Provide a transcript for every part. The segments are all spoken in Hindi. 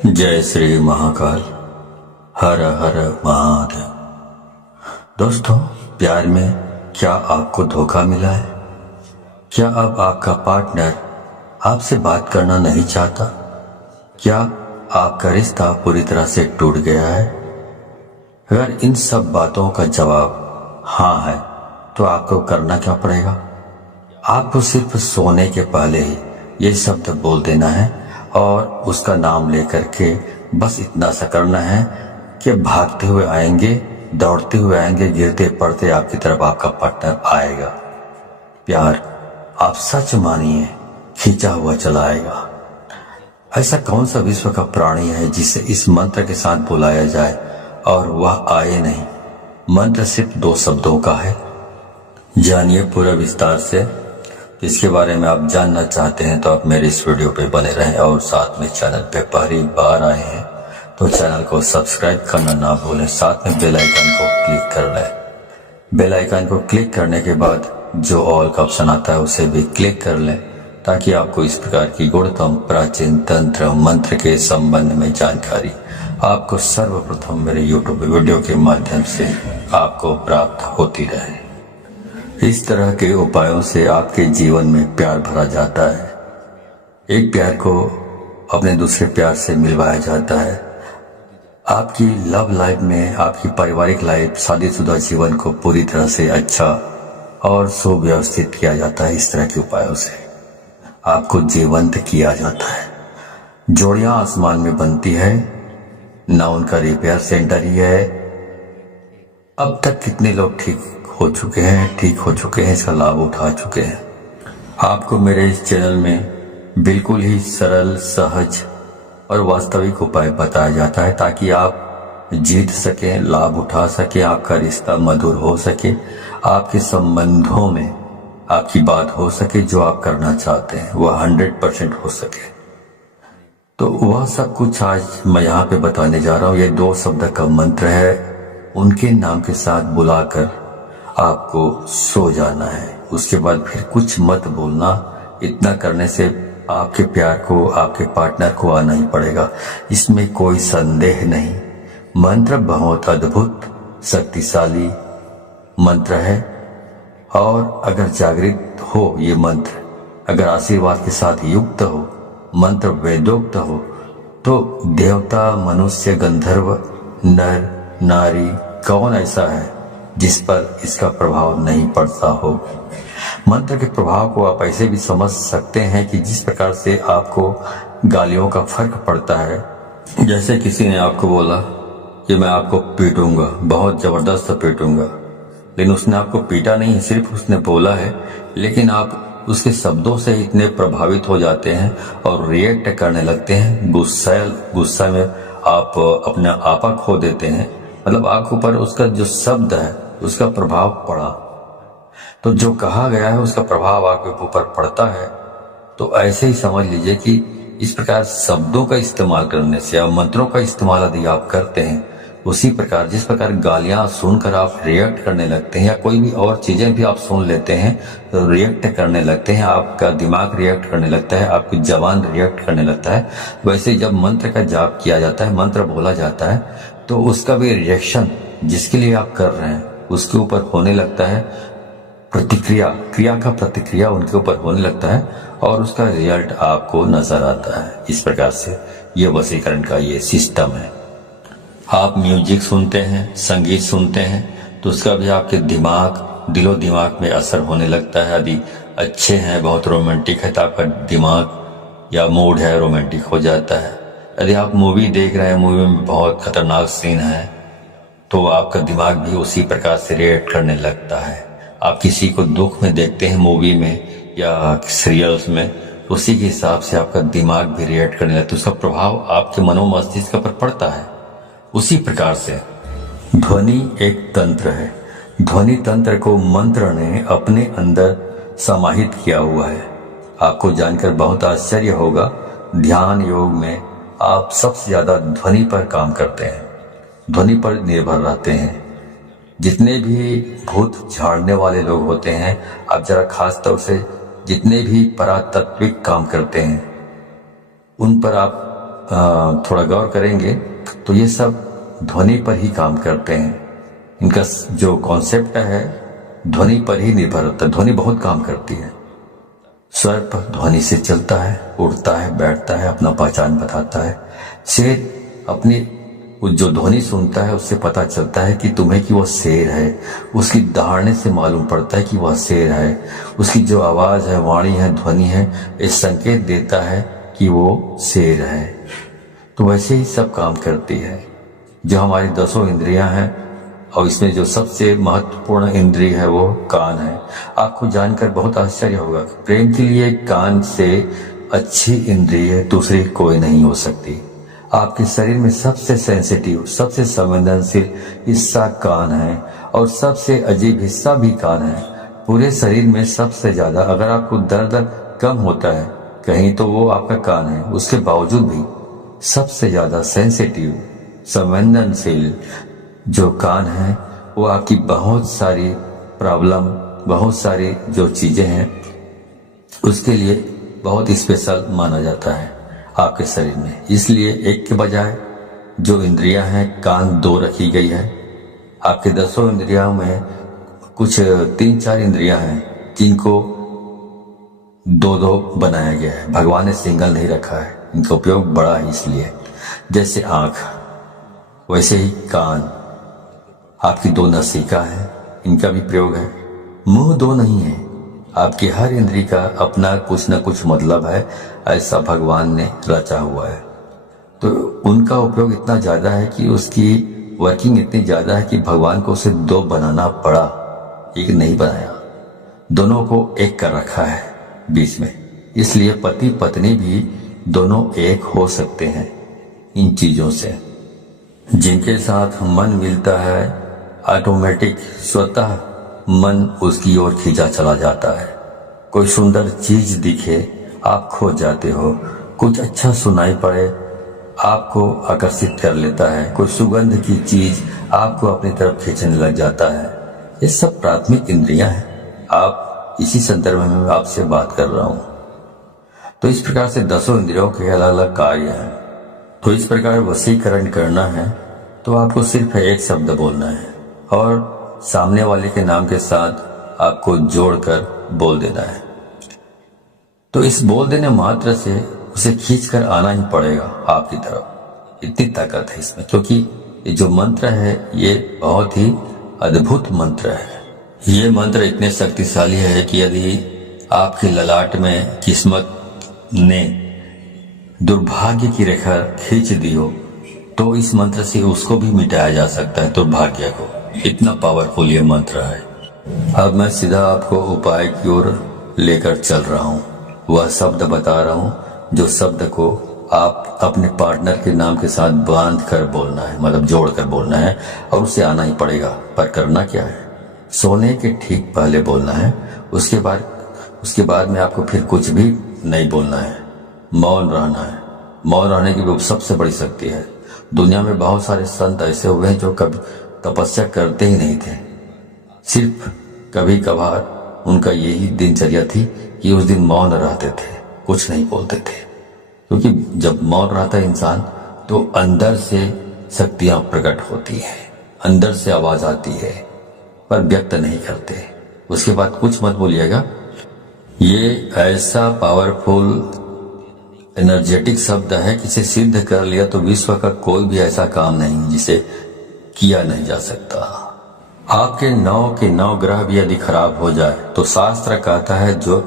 जय श्री महाकाल। हर हर महादेव। दोस्तों, प्यार में क्या आपको धोखा मिला है? क्या अब आपका पार्टनर आपसे बात करना नहीं चाहता? क्या आपका रिश्ता पूरी तरह से टूट गया है? अगर इन सब बातों का जवाब हाँ है तो आपको करना क्या पड़ेगा? आपको सिर्फ सोने के पहले ही ये शब्द बोल देना है और उसका नाम लेकर के बस इतना सा करना है कि भागते हुए आएंगे, दौड़ते हुए आएंगे, गिरते पड़ते आपकी तरफ आपका पार्टनर आएगा। प्यार आप सच मानिए खींचा हुआ चला आएगा। ऐसा कौन सा विश्व का प्राणी है जिसे इस मंत्र के साथ बुलाया जाए और वह आए नहीं? मंत्र सिर्फ 2 शब्दों का है। जानिए पूरा विस्तार से। इसके बारे में आप जानना चाहते हैं तो आप मेरे इस वीडियो पे बने रहें और साथ में चैनल पे पहली बार आए हैं तो चैनल को सब्सक्राइब करना ना भूलें, साथ में बेल आइकन को क्लिक कर लें। बेल आइकन को क्लिक करने के बाद जो ऑल का ऑप्शन आता है उसे भी क्लिक कर लें ताकि आपको इस प्रकार की गुणतम प्राचीन तंत्र मंत्र के संबंध में जानकारी आपको सर्वप्रथम मेरे यूट्यूब वीडियो के माध्यम से आपको प्राप्त होती रहे। इस तरह के उपायों से आपके जीवन में प्यार भरा जाता है। एक प्यार को अपने दूसरे प्यार से मिलवाया जाता है। आपकी लव लाइफ में, आपकी पारिवारिक लाइफ, शादीशुदा जीवन को पूरी तरह से अच्छा और सुव्यवस्थित किया जाता है। इस तरह के उपायों से आपको जीवंत किया जाता है। जोड़ियां आसमान में बनती है ना, उनका रिपेयर सेंटर ही है। अब तक कितने लोग ठीक हो चुके हैं, इसका लाभ उठा चुके हैं। आपको मेरे इस चैनल में बिल्कुल ही सरल, सहज और वास्तविक उपाय बताया जाता है ताकि आप जीत सकें, लाभ उठा सकें, आपका रिश्ता मधुर हो सके, आपके संबंधों में आपकी बात हो सके, जो आप करना चाहते हैं वह 100% हो सके। तो वह सब कुछ आज मैं यहाँ पे बताने जा रहा हूँ। ये 2 शब्द का मंत्र है। उनके नाम के साथ बुलाकर आपको सो जाना है। उसके बाद फिर कुछ मत बोलना। इतना करने से आपके प्यार को, आपके पार्टनर को आना ही पड़ेगा, इसमें कोई संदेह नहीं। मंत्र बहुत अद्भुत, शक्तिशाली मंत्र है और अगर जागृत हो ये मंत्र, अगर आशीर्वाद के साथ युक्त हो, मंत्र वेदोक्त हो, तो देवता, मनुष्य, गंधर्व, नर, नारी, कौन ऐसा है जिस पर इसका प्रभाव नहीं पड़ता हो। मंत्र के प्रभाव को आप ऐसे भी समझ सकते हैं कि जिस प्रकार से आपको गालियों का फर्क पड़ता है। जैसे किसी ने आपको बोला कि मैं आपको पीटूंगा, बहुत जबरदस्त पीटूंगा, लेकिन उसने आपको पीटा नहीं, सिर्फ उसने बोला है, लेकिन आप उसके शब्दों से इतने प्रभावित हो जाते हैं और रिएक्ट करने लगते हैं। गुस्सा में आप अपना आपा खो देते हैं। मतलब आपके ऊपर उसका जो शब्द है उसका प्रभाव पड़ा, तो जो कहा गया है उसका प्रभाव आपके ऊपर पड़ता है। तो ऐसे ही समझ लीजिए कि इस प्रकार शब्दों का इस्तेमाल करने से या मंत्रों का इस्तेमाल यदि आप करते हैं, उसी प्रकार जिस प्रकार गालियां सुनकर आप रिएक्ट करने लगते हैं या कोई भी और चीजें भी आप सुन लेते हैं तो रिएक्ट करने लगते हैं, आपका दिमाग रिएक्ट करने लगता है, आपकी जबान रिएक्ट करने लगता है। वैसे जब मंत्र का जाप किया जाता है, मंत्र बोला जाता है, तो उसका भी रिएक्शन जिसके लिए आप कर रहे हैं उसके ऊपर होने लगता है। क्रिया का प्रतिक्रिया उनके ऊपर होने लगता है और उसका रिजल्ट आपको नजर आता है। इस प्रकार से ये वशीकरण का ये सिस्टम है। आप म्यूजिक सुनते हैं, संगीत सुनते हैं, तो उसका भी आपके दिलो दिमाग में असर होने लगता है। यदि अच्छे हैं, बहुत रोमांटिक है, तो आपका दिमाग या मूड है रोमांटिक हो जाता है। यदि आप मूवी देख रहे हैं, मूवी में बहुत खतरनाक सीन है, तो आपका दिमाग भी उसी प्रकार से रिएक्ट करने लगता है। आप किसी को दुख में देखते हैं मूवी में या सीरियल्स में, उसी के हिसाब से आपका दिमाग भी रिएक्ट करने लगता है। उसका प्रभाव आपके मनोमस्तिष्क पर पड़ता है। उसी प्रकार से ध्वनि एक तंत्र है। ध्वनि तंत्र को मंत्र ने अपने अंदर समाहित किया हुआ है। आपको जानकर बहुत आश्चर्य होगा, ध्यान योग में आप सबसे ज्यादा ध्वनि पर काम करते हैं, ध्वनि पर निर्भर रहते हैं। जितने भी भूत झाड़ने वाले लोग होते हैं, आप जरा खास तौर से जितने भी परातात्विक काम करते हैं, उन पर आप थोड़ा गौर करेंगे तो ये सब ध्वनि पर ही काम करते हैं। इनका जो कॉन्सेप्ट है ध्वनि पर ही निर्भर होता है। ध्वनि बहुत काम करती है। सर्प ध्वनि से चलता है, उड़ता है, बैठता है, अपना पहचान बताता है। शेर अपनी जो ध्वनि सुनता है उससे पता चलता है कि तुम्हें कि वो शेर है। उसकी दहाड़ने से मालूम पड़ता है कि वह शेर है। उसकी जो आवाज है, वाणी है, ध्वनि है, इस संकेत देता है कि वो शेर है। तो वैसे ही सब काम करती है। जो हमारी 10 इंद्रियां हैं और इसमें जो सबसे महत्वपूर्ण इंद्रिय है वो कान है। आपको जानकर बहुत आश्चर्य होगा कि प्रेम के लिए कान से अच्छी इंद्रिय दूसरी कोई नहीं हो सकती। आपके शरीर में सबसे सेंसिटिव, सबसे संवेदनशील हिस्सा कान है और सबसे अजीब हिस्सा भी कान है। पूरे शरीर में सबसे ज्यादा अगर आपको दर्द कम होता है कहीं तो वो आपका कान है। उसके बावजूद भी सबसे ज्यादा सेंसिटिव, संवेदनशील जो कान है वो आपकी बहुत सारी प्रॉब्लम, बहुत सारी जो चीजें हैं उसके लिए बहुत स्पेशल माना जाता है आपके शरीर में। इसलिए एक के बजाय जो इंद्रियां हैं कान 2 रखी गई है। आपके 10 इंद्रियों में कुछ 3-4 इंद्रियां हैं जिनको 2-2 बनाया गया है। भगवान ने सिंगल नहीं रखा है। इनका उपयोग बड़ा है। इसलिए जैसे आंख वैसे ही कान, आपकी 2 नसिका है, इनका भी प्रयोग है। मुंह 2 नहीं है। आपकी हर इंद्री का अपना कुछ न कुछ मतलब है, ऐसा भगवान ने रचा हुआ है। तो उनका उपयोग इतना ज्यादा है कि उसकी वर्किंग इतनी ज्यादा है कि भगवान को उसे 2 बनाना पड़ा, एक नहीं बनाया। दोनों को एक कर रखा है बीच में। इसलिए पति पत्नी भी दोनों एक हो सकते हैं इन चीजों से। जिनके साथ मन मिलता है ऑटोमेटिक स्वतः मन उसकी ओर खींचा चला जाता है। कोई सुंदर चीज दिखे आप खो जाते हो। कुछ अच्छा सुनाई पड़े आपको आकर्षित कर लेता है। कोई सुगंध की चीज आपको अपनी तरफ खींचने लग जाता है। ये सब प्राथमिक इंद्रियां हैं। आप इसी संदर्भ में मैं आपसे बात कर रहा हूं। तो इस प्रकार से 10 इंद्रियों के अलग अलग कार्य हैं। तो इस प्रकार वशीकरण करना है तो आपको सिर्फ एक शब्द बोलना है और सामने वाले के नाम के साथ आपको जोड़कर बोल देना है। तो इस बोल देने मात्र से उसे खींचकर आना ही पड़ेगा आपकी तरफ। इतनी ताकत है इसमें, क्योंकि ये जो मंत्र है ये बहुत ही अद्भुत मंत्र है। ये मंत्र इतने शक्तिशाली है कि यदि आपके ललाट में किस्मत ने दुर्भाग्य की रेखा खींच दी हो तो इस मंत्र से उसको भी मिटाया जा सकता है, दुर्भाग्य को। इतना पावरफुल ये मंत्र है। अब मैं सीधा आपको उपाय की ओर लेकर चल रहा हूँ। वह शब्द बता रहा हूँ जो शब्द को आप अपने पार्टनर के नाम के साथ बांध कर बोलना है, मतलब जोड़ कर बोलना है और उसे आना ही पड़ेगा। पर करना क्या है, सोने के ठीक पहले बोलना है। उसके बाद में आपको फिर कुछ भी नहीं बोलना है, मौन रहना है। मौन रहने की सबसे बड़ी शक्ति है। दुनिया में बहुत सारे संत ऐसे हुए हैं जो कभी तपस्या करते ही नहीं थे। सिर्फ कभी कभार उनका यही दिनचर्या थी कि उस दिन मौन रहते थे, कुछ नहीं बोलते थे। क्योंकि जब मौन रहता है इंसान तो अंदर से शक्तियां प्रकट होती है, अंदर से आवाज आती है, पर व्यक्त नहीं करते। उसके बाद कुछ मत बोलिएगा। ये ऐसा पावरफुल एनर्जेटिक शब्द है कि इसे सिद्ध कर लिया तो विश्व का कोई भी ऐसा काम नहीं जिसे किया नहीं जा सकता। आपके 9 के 9 ग्रह भी यदि खराब हो जाए तो शास्त्र कहता है जो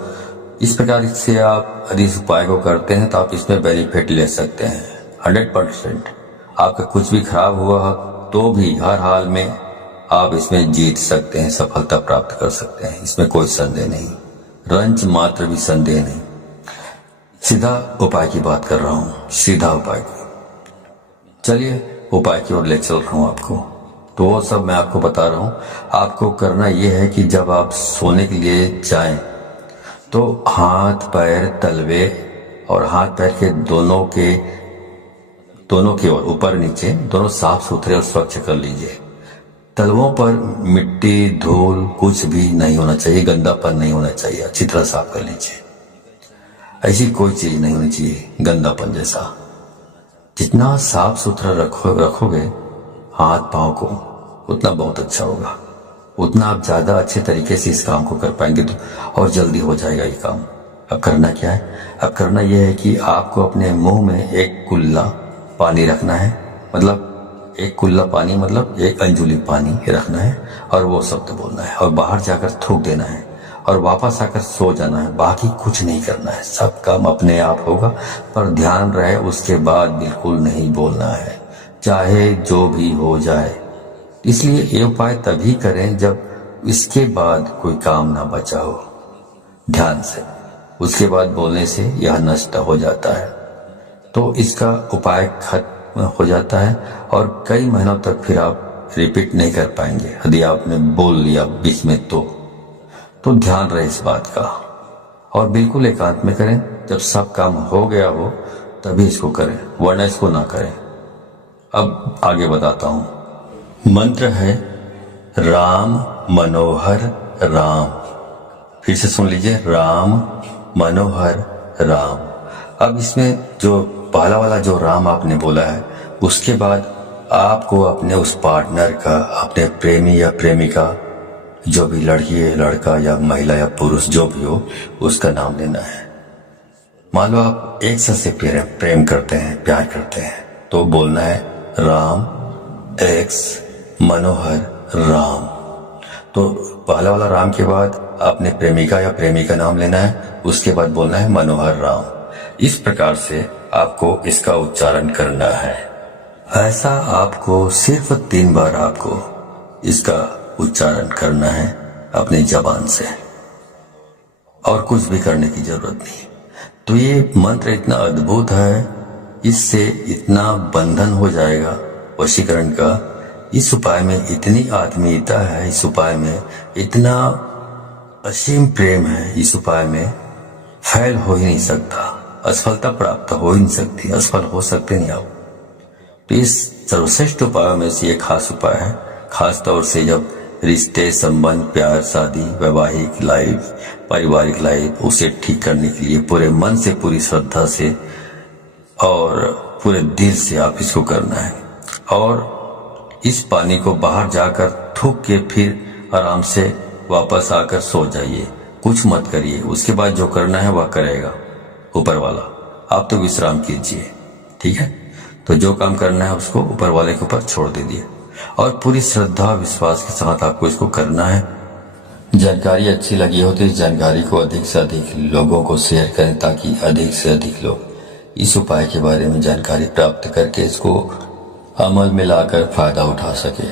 इस प्रकार से आप यदि इस उपाय को करते हैं तो आप इसमें बेनिफिट ले सकते हैं 100%। आपका कुछ भी खराब हुआ तो भी हर हाल में आप इसमें जीत सकते हैं, सफलता प्राप्त कर सकते हैं। इसमें कोई संदेह नहीं, रंच मात्र भी संदेह नहीं। सीधा उपाय की बात कर रहा हूं, सीधा उपाय की। चलिए उपाय की ओर ले चल रहा हूं आपको। तो वो सब मैं आपको बता रहा हूं। आपको करना यह है कि जब आप सोने के लिए जाएं तो हाथ पैर तलवे और हाथ पैर के दोनों के ओर ऊपर नीचे दोनों साफ सुथरे और स्वच्छ कर लीजिए। तलवों पर मिट्टी धूल कुछ भी नहीं होना चाहिए, गंदापन नहीं होना चाहिए। अच्छी तरह साफ कर लीजिए। ऐसी कोई चीज नहीं होनी चाहिए गंदापन जैसा। जितना साफ सुथरा रखोगे हाथ पांव को, उतना बहुत अच्छा होगा, उतना आप ज़्यादा अच्छे तरीके से इस काम को कर पाएंगे तो और जल्दी हो जाएगा ये काम। अब करना क्या है? अब करना यह है कि आपको अपने मुंह में एक कुल्ला पानी रखना है, मतलब एक कुल्ला पानी मतलब एक अंजुली पानी रखना है और वो शब्द बोलना है और बाहर जाकर थूक देना है और वापस आकर सो जाना है। बाकी कुछ नहीं करना है, सब काम अपने आप होगा, पर ध्यान रहे उसके बाद बिल्कुल नहीं बोलना है, चाहे जो भी हो जाए। इसलिए ये उपाय तभी करें जब इसके बाद कोई काम ना बचा हो। ध्यान से उसके बाद बोलने से यह नष्ट हो जाता है, तो इसका उपाय खत्म हो जाता है और कई महीनों तक फिर आप रिपीट नहीं कर पाएंगे यदि आपने बोल लिया बीच में तो ध्यान रहे इस बात का। और बिल्कुल एकांत में करें, जब सब काम हो गया हो तभी इसको करें, वरना इसको ना करें। अब आगे बताता हूं। मंत्र है राम मनोहर राम। फिर से सुन लीजिए, राम मनोहर राम। अब इसमें जो पहला वाला जो राम आपने बोला है, उसके बाद आपको अपने उस पार्टनर का, अपने प्रेमी या प्रेमिका, जो भी लड़की है, लड़का या महिला या पुरुष जो भी हो, उसका नाम लेना है। मान लो आप एक से प्रेम करते हैं, प्यार करते हैं, तो बोलना है राम एक्स मनोहर राम। तो पहला वाला राम के बाद आपने प्रेमिका या प्रेमी का नाम लेना है, उसके बाद बोलना है मनोहर राम। इस प्रकार से आपको इसका उच्चारण करना है। ऐसा आपको सिर्फ 3 बार आपको इसका उच्चारण करना है अपनी जबान से, और कुछ भी करने की जरूरत नहीं। तो ये मंत्र इतना अद्भुत है, इससे इतना बंधन हो जाएगा वशीकरण का। इस उपाय में इतनी आत्मीयता है, इस उपाय में इतना असीम प्रेम है, इस उपाय में फैल हो ही नहीं सकता, असफलता प्राप्त हो ही नहीं सकती, असफल हो सकते नहीं आप। तो इस सर्वश्रेष्ठ उपायों में से एक खास उपाय है, खास तौर से जब रिश्ते, संबंध, प्यार, शादी, वैवाहिक लाइफ, पारिवारिक लाइफ, उसे ठीक करने के लिए पूरे मन से, पूरी श्रद्धा से और पूरे दिल से आप इसको करना है। और इस पानी को बाहर जाकर थूक के फिर आराम से वापस आकर सो जाइए, कुछ मत करिए। उसके बाद जो करना है वह करेगा ऊपर वाला, आप तो विश्राम कीजिए, ठीक है। तो जो काम करना है उसको ऊपर वाले के ऊपर छोड़ दीजिए और पूरी श्रद्धा विश्वास के साथ आपको इसको करना है। जानकारी अच्छी लगी हो तो इस जानकारी को अधिक से अधिक लोगों को शेयर करें, ताकि अधिक से अधिक लोग इस उपाय के बारे में जानकारी प्राप्त करके इसको अमल में लाकर फायदा उठा सके।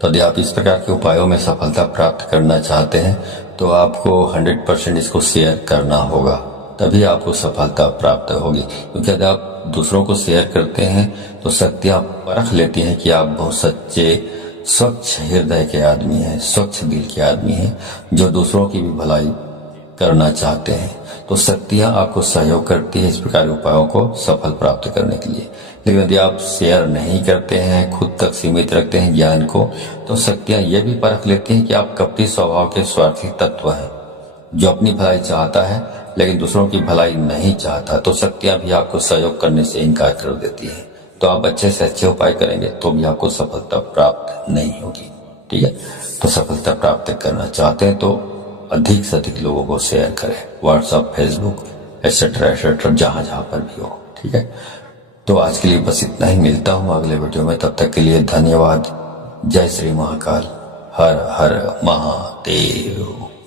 तो यदि आप इस प्रकार के उपायों में सफलता प्राप्त करना चाहते हैं तो आपको 100% इसको शेयर करना होगा, तभी आपको सफलता प्राप्त होगी। क्योंकि यदि आप दूसरों को शेयर करते हैं तो शक्तियां परख लेती हैं कि आप बहुत सच्चे, स्वच्छ हृदय के आदमी हैं, स्वच्छ दिल के आदमी हैं, जो दूसरों की भी भलाई करना चाहते हैं। तो शक्तियां आपको सहयोग करती है इस प्रकार के उपायों को सफल प्राप्त करने के लिए। लेकिन यदि आप शेयर नहीं करते हैं, खुद तक सीमित रखते हैं ज्ञान को, तो शक्तियां ये भी परख लेती हैं कि आप कपटी स्वभाव के स्वार्थी तत्व हैं, जो अपनी भलाई चाहता है लेकिन दूसरों की भलाई नहीं चाहता। तो शक्तियां भी आपको सहयोग करने से इनकार कर देती है। तो आप अच्छे से अच्छे उपाय करेंगे तो भी आपको सफलता प्राप्त नहीं होगी, ठीक है। तो सफलता प्राप्त करना चाहते हैं तो अधिक से अधिक लोगों को शेयर करें, व्हाट्सएप, फेसबुक एटसेट्रा एटसेट्रा, जहां जहां पर भी हो, ठीक है। तो आज के लिए बस इतना ही, मिलता हूं अगले वीडियो में, तब तक के लिए धन्यवाद। जय श्री महाकाल, हर हर महादेव।